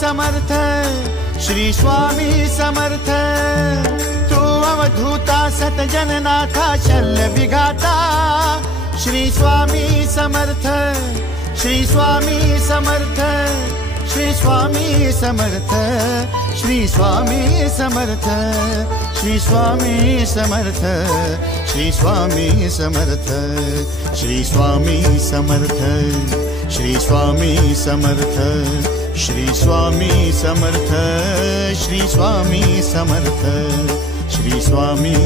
समर्थ, श्री स्वामी समर्थ। तू अवधूता सतजननाथा शल्य विघाता, श्री स्वामी समर्थ, श्री स्वामी समर्थ, श्री स्वामी समर्थ, श्री स्वामी समर्थ, श्री स्वामी समर्थ, श्री स्वामी समर्थ, श्री स्वामी समर्थ, श्री स्वामी समर्थ, श्री स्वामी समर्थ, श्री स्वामी समर्थ, श्री स्वामी